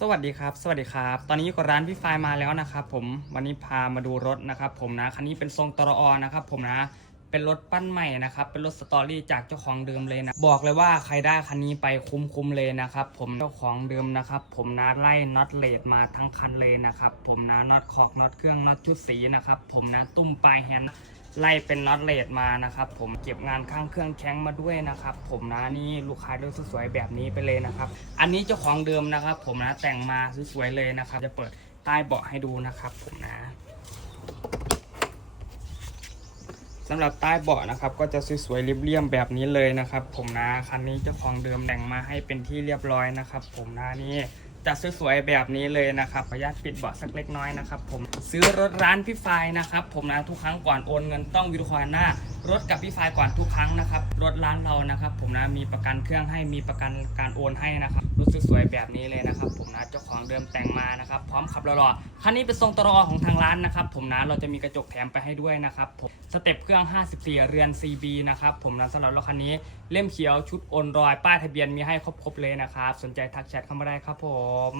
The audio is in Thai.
สวัสดีครับ สวัสดีครับ ตอนนี้อยู่กับร้านพี่ไฟมาแล้วนะครับผม วันนี้พามาดูรถนะครับผมนะ คันนี้เป็นทรงตรอนะครับผมนะ เป็นรถปั้นใหม่นะครับ เป็นรถสตอรี่จากเจ้าของเดิมเลยนะ บอกเลยว่าใครได้คันนี้ไปคุ้มๆเลยนะครับผม เจ้าของเดิมนะครับผมนะไล่น็อตเลดมาทั้งคันเลยนะครับผมนะ น็อตขอกน็อตเครื่อง น็อตชุดสีนะครับผมนะ ตุ้มปลายแฮนด์ ไล่เป็นน็อตเลดมานะครับผมเก็บงานข้างเครื่องแข้งมาด้วยนะครับผมนะนี่ลูกค้าเลือกสวยๆแบบนี้ไปเลยนะครับ อันนี้เจ้าของเดิมนะครับ ผมนะแต่งมาสวยๆเลยนะครับ จะเปิดใต้เบาะให้ดูนะครับผมนะสำหรับใต้เบาะนะครับ ก็จะสวยๆเรียบๆแบบนี้เลยนะครับ ผมนะคันนี้เจ้าของเดิมแต่งมาให้เป็นที่เรียบร้อยนะครับ ผมนะนี่ จะสวยๆแบบนี้เลยนะครับขออนุญาตปิดเบาะสักเล็กน้อยนะครับผมซื้อรถร้านพี่ไฟนะครับผมนะทุกครั้งก่อนโอนเงินต้องวิดีโอคอลหน้ารถกับพี่ไฟก่อนทุกครั้งนะครับรถร้านเรานะครับ ผมนะมีประกันเครื่องให้มีประกันการโอนให้นะครับรถสวยๆแบบนี้เลยนะ เดิมแต่งมานะครับ พร้อมขับรอๆคันนี้เป็นทรงตรอของทางร้านนะครับ ผมนะเราจะมีกระจกแถมไปให้ด้วยนะครับผมสเต็ปเครื่อง 54 เรือน CB นะครับผมนะสำหรับรถคันนี้เล่มเขียวชุดโอนรอย ป้ายทะเบียนมีให้ครบๆเลยนะครับ สนใจทักแชทเข้ามาได้ครับผม